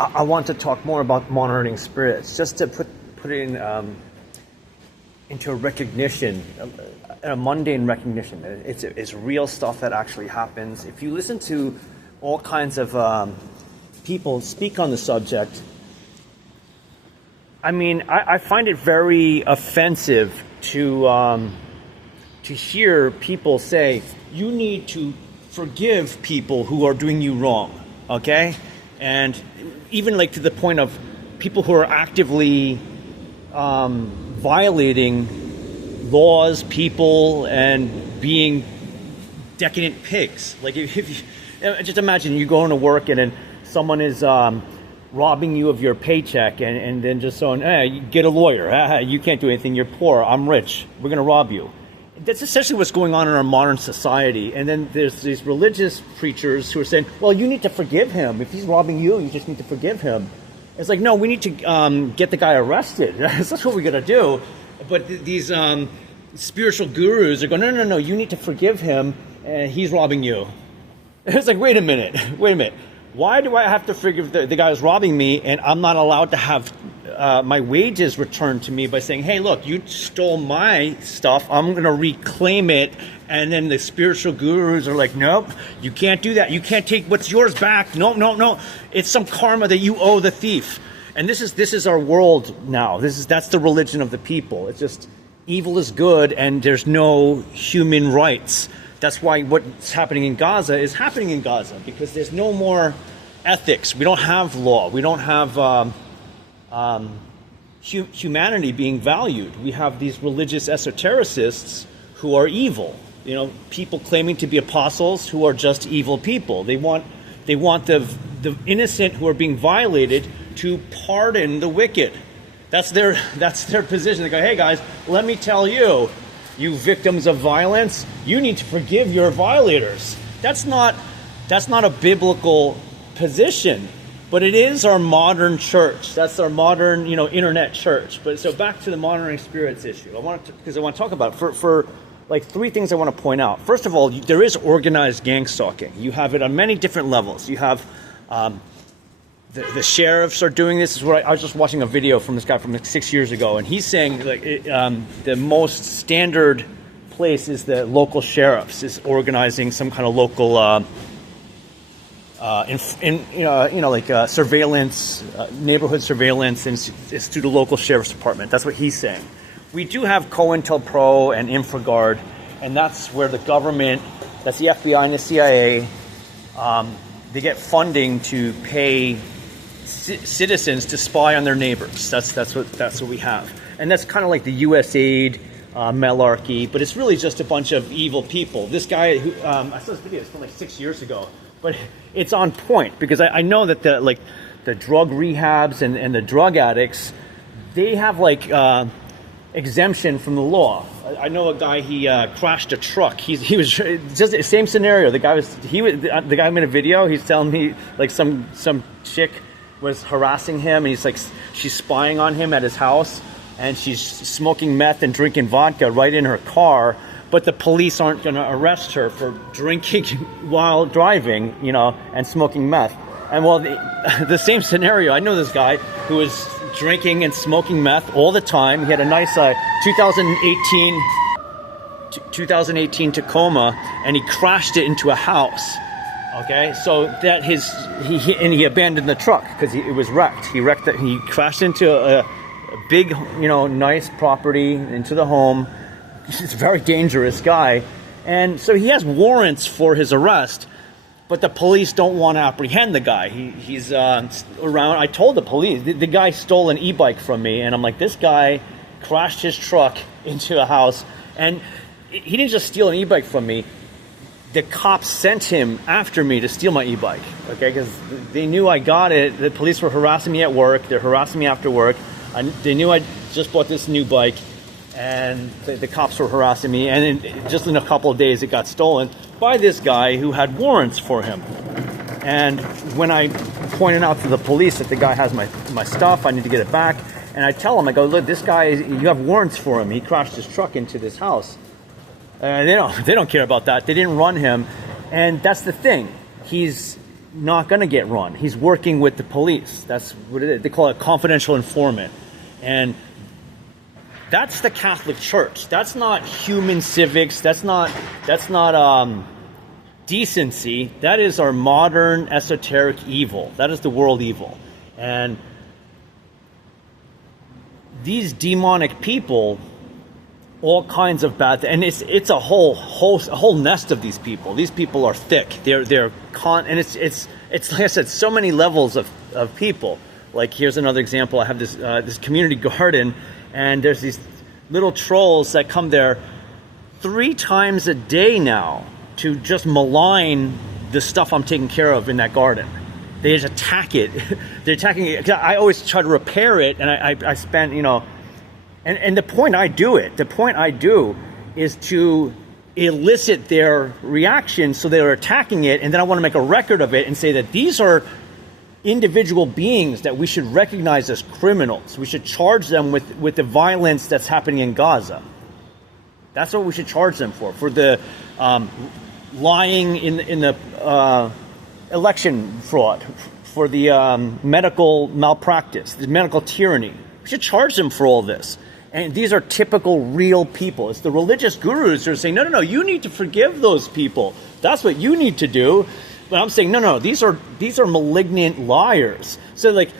I want to talk more about monitoring spirits, just to put it in into a recognition, a mundane recognition. It's real stuff that actually happens. If you listen to all kinds of people speak on the subject, I mean, I find it very offensive to hear people say, you need to forgive people who are doing you wrong, okay? And even like to the point of people who are actively violating laws, people, and being decadent pigs. Like if you, just imagine you going to work and then someone is robbing you of your paycheck and then just saying, hey, get a lawyer. You can't do anything. You're poor. I'm rich. We're going to rob you. That's essentially what's going on in our modern society. And then there's these religious preachers who are saying, well, you need to forgive him. If he's robbing you, you just need to forgive him. It's like, no, we need to get the guy arrested. That's what we got to do. But these spiritual gurus are going, no, you need to forgive him. He's robbing you. It's like, wait a minute. Why do I have to forgive the guy who's robbing me, and I'm not allowed to have my wages returned to me by saying, hey, look, you stole my stuff. I'm going to reclaim it. And then the spiritual gurus are like, nope, you can't do that. You can't take what's yours back. No. It's some karma that you owe the thief. And this is our world now. That's the religion of the people. It's just evil is good and there's no human rights. That's why what's happening in Gaza is happening in Gaza, because there's no more ethics. We don't have law. We don't have humanity being valued. We have these religious esotericists who are evil. You know, people claiming to be apostles who are just evil people. They want the innocent who are being violated to pardon the wicked. That's their position. They go, hey guys, let me tell you, you victims of violence, you need to forgive your violators. That's not a biblical position, but it is our modern church. That's our modern, internet church. But so back to the monitoring spirits issue. Because I want to talk about it for like three things I want to point out. First of all, there is organized gang stalking. You have it on many different levels. You have the sheriffs are doing this. I was just watching a video from this guy from like 6 years ago, and he's saying the most standard place is the local sheriffs is organizing some kind of local surveillance, neighborhood surveillance, and it's through the local sheriff's department. That's what he's saying. We do have COINTELPRO and InfraGard, and that's where the government, that's the FBI and the CIA, they get funding to pay citizens to spy on their neighbors. That's what we have, and that's kind of like the USAID malarkey, but it's really just a bunch of evil people. This guy who I saw this video, it's from like 6 years ago, but it's on point because I know that the drug rehabs and the drug addicts, they have exemption from the law. I know a guy, he crashed a truck. He was just the same scenario. The guy made a video. He's telling me like some chick was harassing him, and he's like, she's spying on him at his house, and she's smoking meth and drinking vodka right in her car. But the police aren't going to arrest her for drinking while driving, and smoking meth. And well, the same scenario. I know this guy who was drinking and smoking meth all the time. He had a nice 2018 Tacoma, and he crashed it into a house. Okay, so that he abandoned the truck because it was wrecked. He wrecked it. He crashed into a big, nice property, into the home. He's a very dangerous guy, and so he has warrants for his arrest. But the police don't want to apprehend the guy. He's around. I told the police, the guy stole an e-bike from me, and I'm like, this guy crashed his truck into a house, and he didn't just steal an e-bike from me. The cops sent him after me to steal my e-bike, okay? Because they knew I got it. The police were harassing me at work. They're harassing me after work. They knew I just bought this new bike, and the cops were harassing me. And just in a couple of days, it got stolen by this guy who had warrants for him. And when I pointed out to the police that the guy has my stuff, I need to get it back. And I tell him, I go, look, this guy, you have warrants for him. He crashed his truck into this house. They don't care about that. They didn't run him. And that's the thing. He's not going to get run. He's working with the police. That's what it is. They call it confidential informant. And that's the Catholic Church. That's not human civics. That's not decency. That is our modern esoteric evil. That is the world evil. And these demonic people, all kinds of bad, and it's a whole nest of these people. These people are thick. And it's like I said, so many levels of people. Like here's another example. I have this community garden, and there's these little trolls that come there 3 times a day now to just malign the stuff I'm taking care of in that garden. They just attack it. They're attacking it. I always try to repair it, and I spent, and the point I do is to elicit their reaction, so they're attacking it, and then I want to make a record of it and say that these are individual beings that we should recognize as criminals. We should charge them with the violence that's happening in Gaza. That's what we should charge them for the lying in the election fraud, for the medical malpractice, the medical tyranny. We should charge them for all this. And these are typical real people. It's the religious gurus who are saying, no, you need to forgive those people. That's what you need to do. But I'm saying, no, these are malignant liars. So like,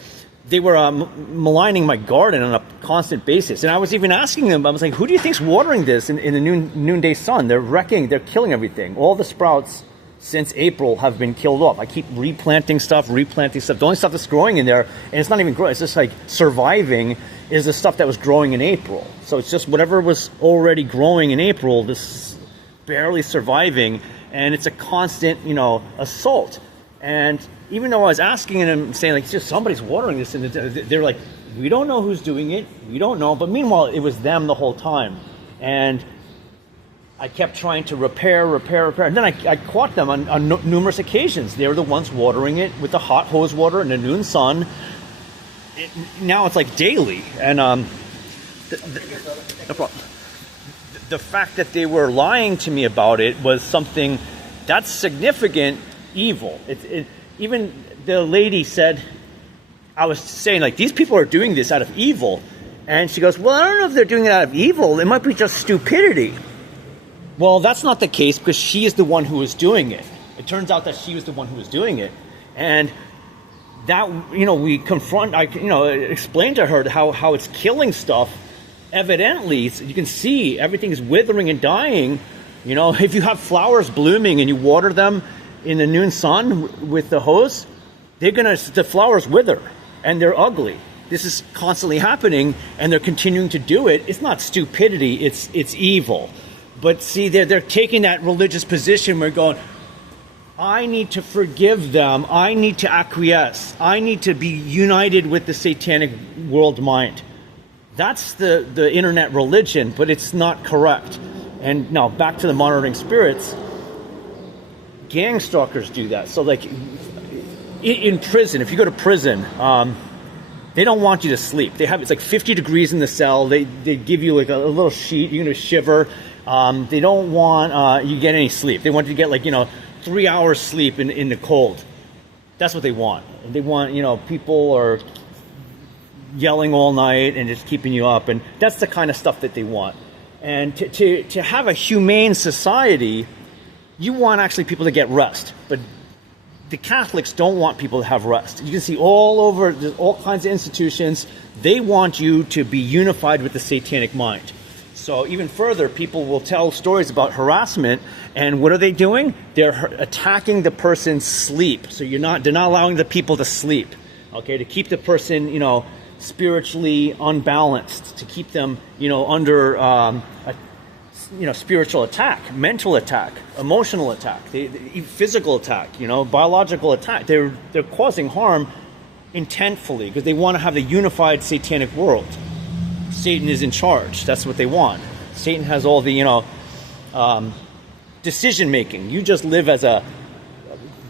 they were maligning my garden on a constant basis. And I was even asking them, I was like, who do you think's watering this in the noonday sun? They're killing everything. All the sprouts since April have been killed off. I keep replanting stuff. The only stuff that's growing in there, and it's not even growing, it's just like surviving, is the stuff that was growing in April. So it's just whatever was already growing in April, this is barely surviving, and it's a constant, assault. And even though I was asking them, saying like, just somebody's watering this, and they're like, we don't know who's doing it, we don't know. But meanwhile, it was them the whole time. And I kept trying to repair. And then I caught them on numerous occasions. They were the ones watering it with the hot hose water in the noon sun. Now it's like daily. And no problem. The fact that they were lying to me about it was something that's significant evil. Even the lady said, I was saying, like, these people are doing this out of evil. And she goes, well, I don't know if they're doing it out of evil. It might be just stupidity. Well, that's not the case, because she is the one who was doing it. It turns out that she was the one who was doing it. And that, we confront, I explained to her how it's killing stuff. Evidently, you can see everything is withering and dying. If you have flowers blooming and you water them in the noon sun with the hose, the flowers wither and they're ugly. This is constantly happening, and they're continuing to do it. It's not stupidity, it's evil. But see, they're taking that religious position where going, I need to forgive them, I need to acquiesce, I need to be united with the satanic world mind. That's the internet religion, but it's not correct. And now back to the monitoring spirits. Gang stalkers do that. So like in prison, if you go to prison, they don't want you to sleep. It's like 50 degrees in the cell. They give you like a little sheet. You're going to shiver. They don't want you to get any sleep. They want you to get 3 hours sleep in the cold. That's what they want. They want, people are yelling all night and just keeping you up. And that's the kind of stuff that they want. And to have a humane society, you want actually people to get rest. But the Catholics don't want people to have rest. You can see all over, there's all kinds of institutions. They want you to be unified with the satanic mind. So even further, people will tell stories about harassment, and what are they doing? They're attacking the person's sleep. So they're not allowing the people to sleep, okay, to keep the person, spiritually unbalanced, to keep them, under spiritual attack, mental attack, emotional attack, physical attack, biological attack. They're causing harm intentfully because they want to have the unified satanic world. Satan is in charge. That's what they want. Satan has all the, decision making. You just live as a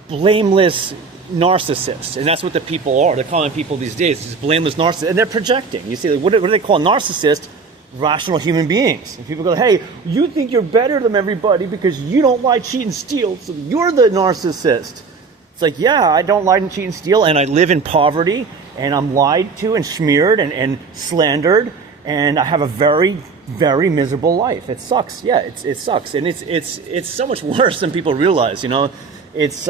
blameless narcissist, and that's what the people are. They're calling people these days just blameless narcissists, and they're projecting. You see, what do they call narcissists? Rational human beings. And people go, hey, you think you're better than everybody because you don't lie, cheat, and steal, so you're the narcissist. It's like, yeah, I don't lie and cheat and steal, and I live in poverty, and I'm lied to and smeared and slandered, and I have a very, very miserable life. It sucks. Yeah, it sucks, and it's so much worse than people realize. It's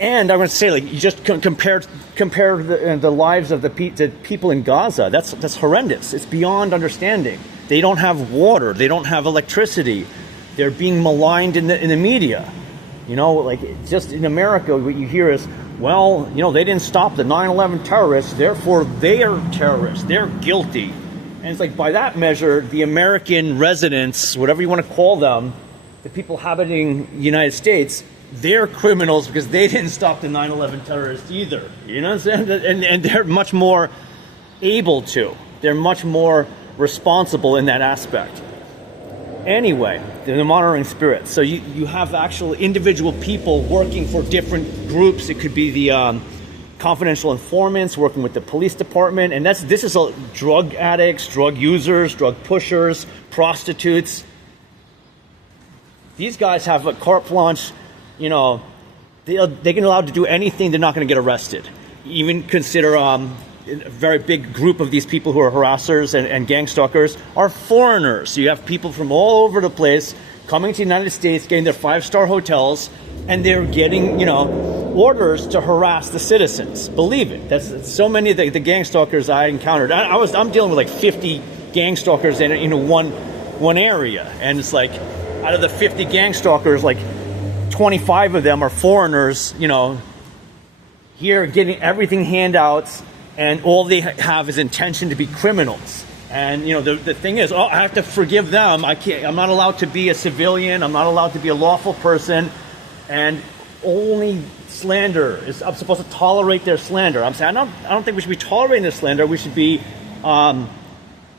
and I want to say, like, you just compare the lives of the people in Gaza. That's horrendous. It's beyond understanding. They don't have water. They don't have electricity. They're being maligned in the media. Like, just in America, what you hear is, well, they didn't stop the 9/11 terrorists, therefore they are terrorists. They're guilty. And it's like, by that measure, the American residents, whatever you want to call them, the people inhabiting the United States, they're criminals because they didn't stop the 9/11 terrorists either. You know what I'm saying? And they're much more able to. They're much more responsible in that aspect. Anyway, the monitoring spirits. So you have actual individual people working for different groups. It could be the confidential informants working with the police department, and this is drug addicts, drug users, drug pushers, prostitutes. These guys have a carte blanche. They can allowed to do anything. They're not going to get arrested. Even consider a very big group of these people who are harassers and gang stalkers are foreigners. So you have people from all over the place coming to the United States, getting their 5-star hotels, and they're getting, orders to harass the citizens. Believe it. That's so many of the gang stalkers I encountered. I'm dealing with like 50 gang stalkers in one area, and it's like, out of the 50 gang stalkers, like 25 of them are foreigners, here getting everything handouts, and all they have is intention to be criminals. And the thing is, I have to forgive them. I'm not allowed to be a civilian. I'm not allowed to be a lawful person, and only slander is. I'm supposed to tolerate their slander. I'm saying I don't think we should be tolerating their slander. We should be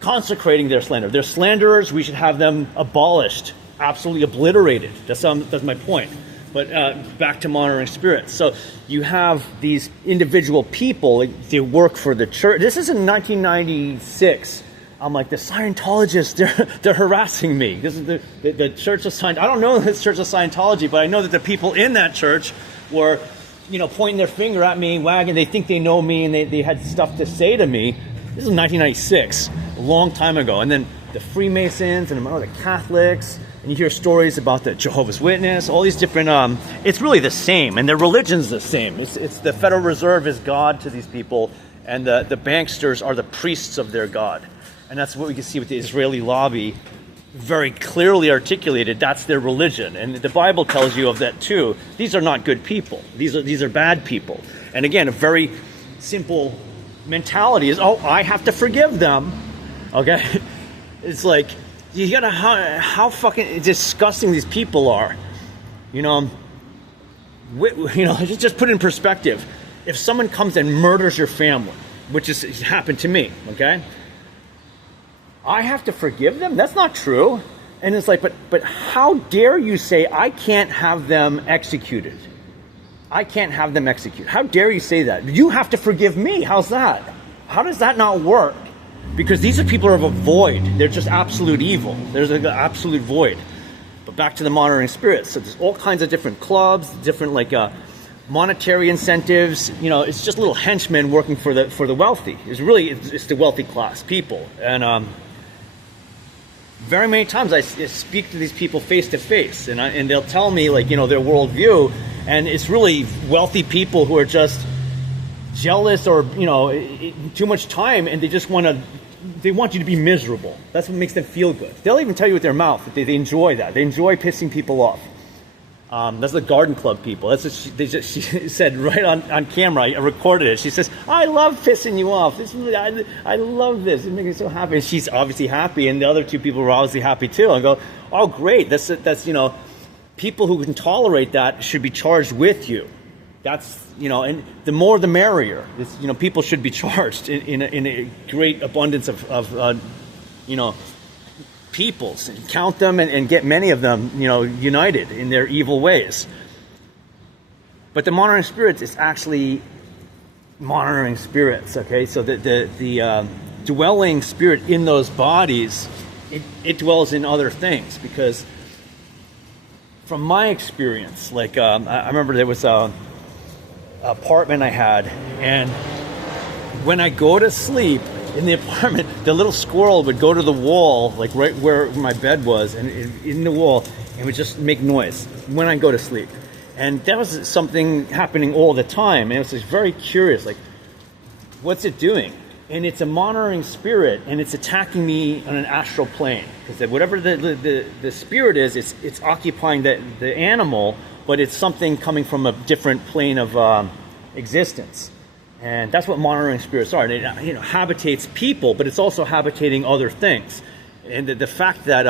consecrating their slander. They're slanderers. We should have them abolished, absolutely obliterated. That's my point. But back to monitoring spirits. So you have these individual people, they work for the church. This is in 1996. I'm like, the Scientologists, they're harassing me. This is the Church of Scientology. I don't know this Church of Scientology, but I know that the people in that church were, pointing their finger at me, wagging. They think they know me, and they had stuff to say to me. This is 1996, a long time ago. And then the Freemasons and the Catholics. And you hear stories about the Jehovah's Witness, all these different, it's really the same, and their religion's the same. It's the Federal Reserve is God to these people, and the banksters are the priests of their God. And that's what we can see with the Israeli lobby, very clearly articulated. That's their religion, and the Bible tells you of that too. These are not good people. These are bad people. And again, a very simple mentality is, I have to forgive them. Okay, it's like, you gotta how fucking disgusting these people are. Just put it in perspective. If someone comes and murders your family, which has happened to me, okay, I have to forgive them? That's not true. And it's like, but how dare you say I can't have them executed? I can't have them executed. How dare you say that? You have to forgive me. How's that? How does that not work? Because these are people of a void. They're just absolute evil. There's an absolute void. But back to the monitoring spirits. So there's all kinds of different clubs, different monetary incentives. It's just little henchmen working for the wealthy. It's the wealthy class people. And very many times I speak to these people face to face, and they'll tell me their worldview, and it's really wealthy people who are just jealous or too much time, and they want you to be miserable. That's what makes them feel good. They'll even tell you with their mouth that they enjoy that. They enjoy pissing people off. That's the Garden Club people. That's what she said right on camera. I recorded it. She says, I love pissing you off. I love this. It makes me so happy. And she's obviously happy, and the other two people were obviously happy too. I go, oh great. That's people who can tolerate that should be charged with you. That's, and the more the merrier. People should be charged in a great abundance of peoples, and count them and get many of them, united in their evil ways. But the monitoring spirits is actually monitoring spirits, okay? So the dwelling spirit in those bodies, it dwells in other things, because from my experience, I remember there was apartment I had, and when I go to sleep in the apartment, the little squirrel would go to the wall, like right where my bed was, and in the wall, and would just make noise when I go to sleep. And that was something happening all the time, and it was just very curious, like, what's it doing? And it's a monitoring spirit, and it's attacking me on an astral plane, because whatever the spirit is, it's occupying the animal, but it's something coming from a different plane of existence. And that's what monitoring spirits are. It habitates people, but it's also habitating other things. And the fact that,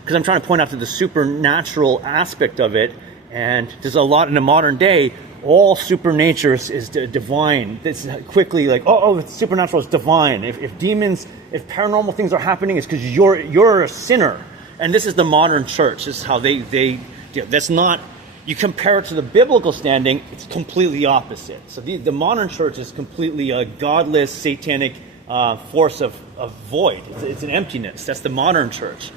because I'm trying to point out to the supernatural aspect of it, and there's a lot in the modern day, all supernature is divine. It's quickly like, it's supernatural, it's divine. If demons, if paranormal things are happening, it's because you're a sinner. And this is the modern church. This is how they that's not, you compare it to the biblical standing, it's completely opposite. So the modern church is completely a godless, satanic force of void. It's an emptiness. That's the modern church.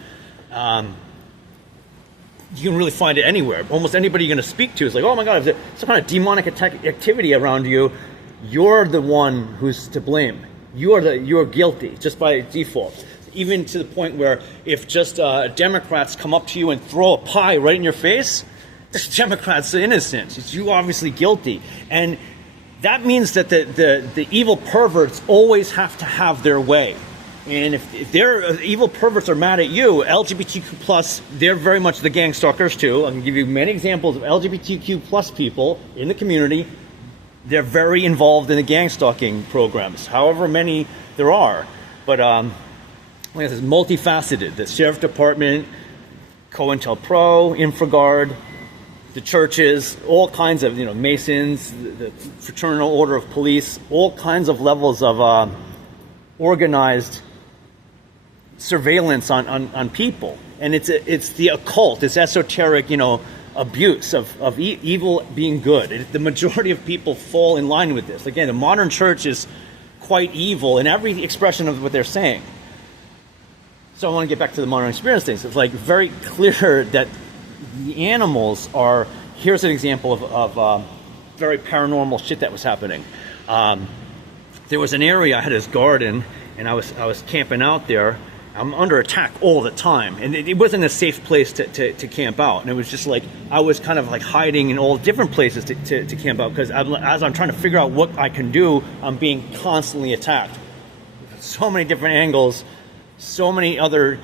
You can really find it anywhere. Almost anybody you're going to speak to is like, oh my God, if there's some kind of demonic activity around you, you're the one who's to blame. You're guilty just by default. Even to the point where if just Democrats come up to you and throw a pie right in your face, this Democrat's innocent. It's you obviously guilty. And that means that the evil perverts always have to have their way. And if their evil perverts are mad at you, LGBTQ plus, they're very much the gang stalkers too. I'm going to give you many examples of LGBTQ plus people in the community. They're very involved in the gang stalking programs, however many there are. But like I said, it's multifaceted. The Sheriff Department, COINTELPRO, InfraGard, the churches, all kinds of, Masons, the Fraternal Order of Police, all kinds of levels of organized surveillance on people. And it's the occult, it's esoteric, abuse of evil being good. The majority of people fall in line with this. Again, the modern church is quite evil in every expression of what they're saying. So I want to get back to the modern experience things. It's like very clear that the animals are, here's an example of very paranormal shit that was happening. There was an area, I had this garden, and I was camping out there. I'm under attack all the time, and it wasn't a safe place to camp out. And it was just like I was kind of like hiding in all different places to camp out, because as I'm trying to figure out what I can do, I'm being constantly attacked. So many different angles, so many other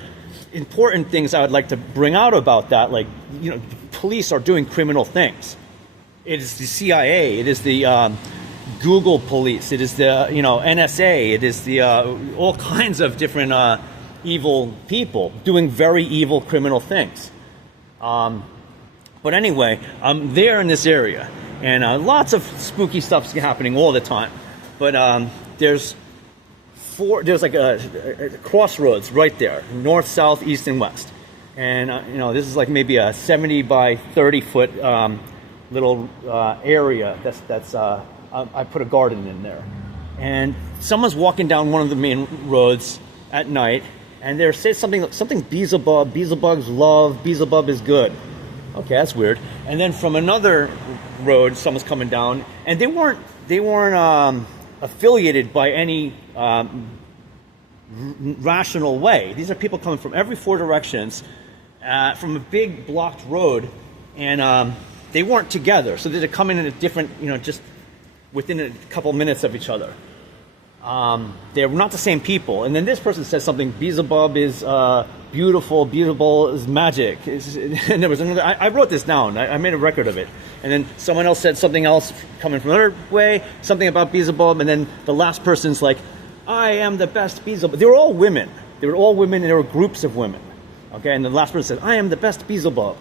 important things I would like to bring out about that. Like, police are doing criminal things. It is the CIA. It is the Google police. It is the NSA. It is the all kinds of different evil people doing very evil criminal things. But anyway, I'm there in this area, and lots of spooky stuff's happening all the time. But there's like a crossroads right there, north, south, east, and west. And this is like maybe a 70 by 30 foot little area. That's I put a garden in there, and someone's walking down one of the main roads at night, and there says something Beelzebub. Beelzebub's love. Beelzebub is good. Okay, that's weird. And then from another road, someone's coming down, and they weren't affiliated by any rational way. These are people coming from every four directions, from a big blocked road, and they weren't together. So they're coming in a different, just within a couple minutes of each other. They're not the same people. And then this person says something, Beelzebub is beautiful, Beelzebub is magic. And there was another, I wrote this down, I made a record of it. And then someone else said something else coming from another way, something about Beelzebub, and then the last person's like, I am the best Beelzebub. They were all women. And there were groups of women. Okay, and the last person said, I am the best Beelzebub.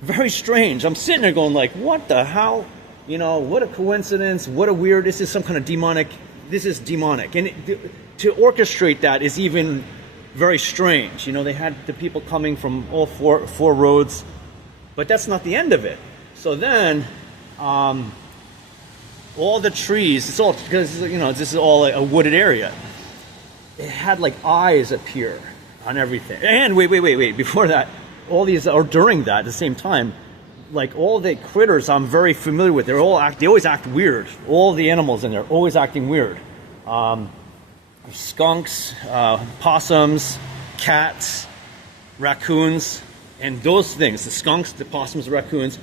Very strange. I'm sitting there going like, what the hell? What a coincidence, what a weird, this is some kind of demonic. And to orchestrate that is even very strange. They had the people coming from all four roads, but that's not the end of it. So then, all the trees, it's all, because, this is all a wooded area. It had like eyes appear on everything. And wait, before that, all these, or during that, at the same time, like all the critters I'm very familiar with. They always act weird. All the animals in there always acting weird. Skunks, possums, cats, raccoons, and those things, the skunks, the possums, the raccoons,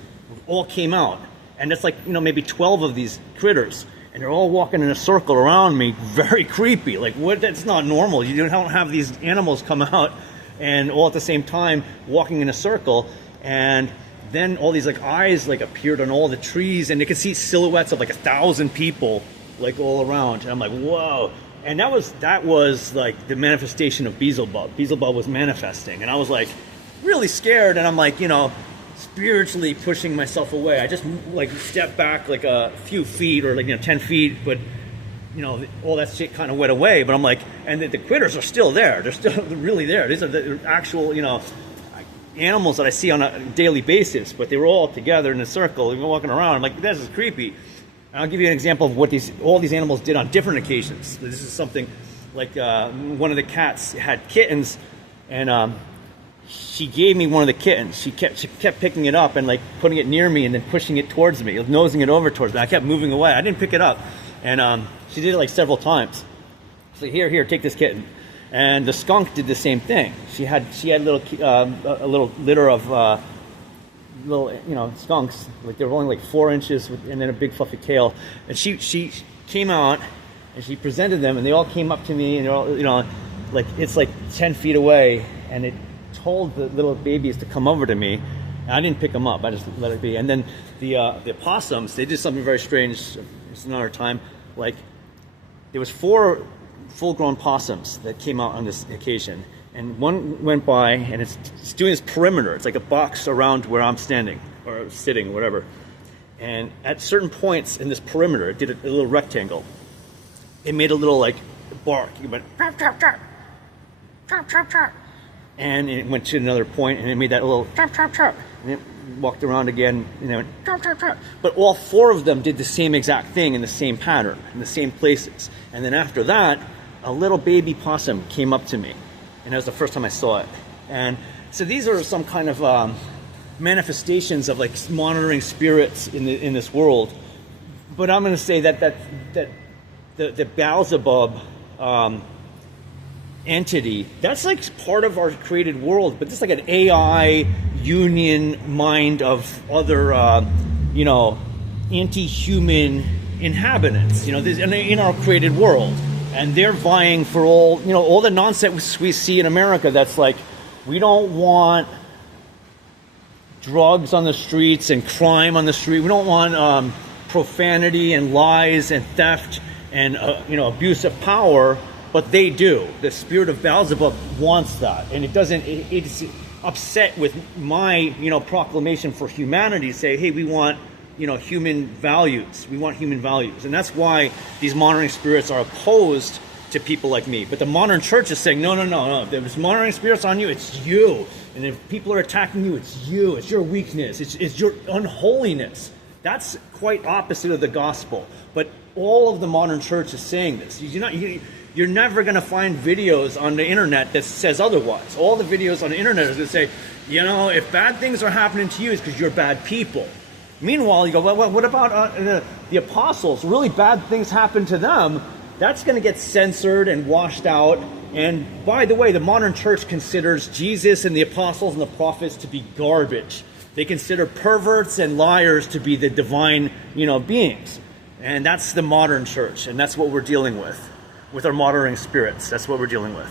all came out. And it's like, maybe 12 of these critters, and they're all walking in a circle around me, very creepy. Like, what? That's not normal. You don't have these animals come out and all at the same time walking in a circle. And then all these like eyes like appeared on all the trees, and you could see silhouettes of like 1,000 people like all around. And I'm like, whoa. And that was like the manifestation of Beelzebub. Beelzebub was manifesting, and I was like really scared, and I'm like, spiritually pushing myself away. I just like stepped back like a few feet or like 10 feet, but all that shit kind of went away. But I'm like, and the critters are still there. They're still really there. These are the actual animals that I see on a daily basis, but they were all together in a circle and walking around. I'm like, this is creepy. And I'll give you an example of what all these animals did on different occasions. This is something like one of the cats had kittens, and she gave me one of the kittens. She kept picking it up and like putting it near me and then pushing it towards me, nosing it over towards me. I kept moving away. I didn't pick it up, and she did it like several times. So here, take this kitten. And the skunk did the same thing. She had a little litter of little skunks. Like they were only like 4 inches, and then a big fluffy tail. And she came out and she presented them, and they all came up to me, and they're all like it's like 10 feet away, and it told the little babies to come over to me. And I didn't pick them up. I just let it be. And then the opossums, they did something very strange. It's another time. Like there was 4 full-grown possums that came out on this occasion, and one went by, and it's doing this perimeter. It's like a box around where I'm standing or sitting, whatever. And at certain points in this perimeter, it did a little rectangle. It made a little like bark. It went chop chop chop, chop chop chop, and it went to another point, and it made that little chop chop chop, and it walked around again, and it went chop chop chop. But all 4 of them did the same exact thing in the same pattern, in the same places. And then after that, a little baby possum came up to me, and that was the first time I saw it. And so these are some kind of manifestations of like monitoring spirits in this world. But I'm going to say that the Beelzebub entity, that's like part of our created world, but it's like an AI union mind of other anti-human inhabitants, in our created world. And they're vying for all the nonsense we see in America. That's like, we don't want drugs on the streets and crime on the street. We don't want profanity and lies and theft and abuse of power. But they do. The spirit of Beelzebub wants that, and it doesn't. It's upset with my proclamation for humanity to say, hey, we want human values. We want human values. And that's why these monitoring spirits are opposed to people like me. But the modern church is saying, no. There's monitoring spirits on you, it's you. And if people are attacking you, it's you. It's your weakness. It's your unholiness. That's quite opposite of the gospel. But all of the modern church is saying this. You're never going to find videos on the internet that says otherwise. All the videos on the internet are going to say, if bad things are happening to you, it's because you're bad people. Meanwhile, you go, well, what about the apostles? Really bad things happen to them. That's going to get censored and washed out. And by the way, the modern church considers Jesus and the apostles and the prophets to be garbage. They consider perverts and liars to be the divine, beings. And that's the modern church. And that's what we're dealing with our monitoring spirits. That's what we're dealing with.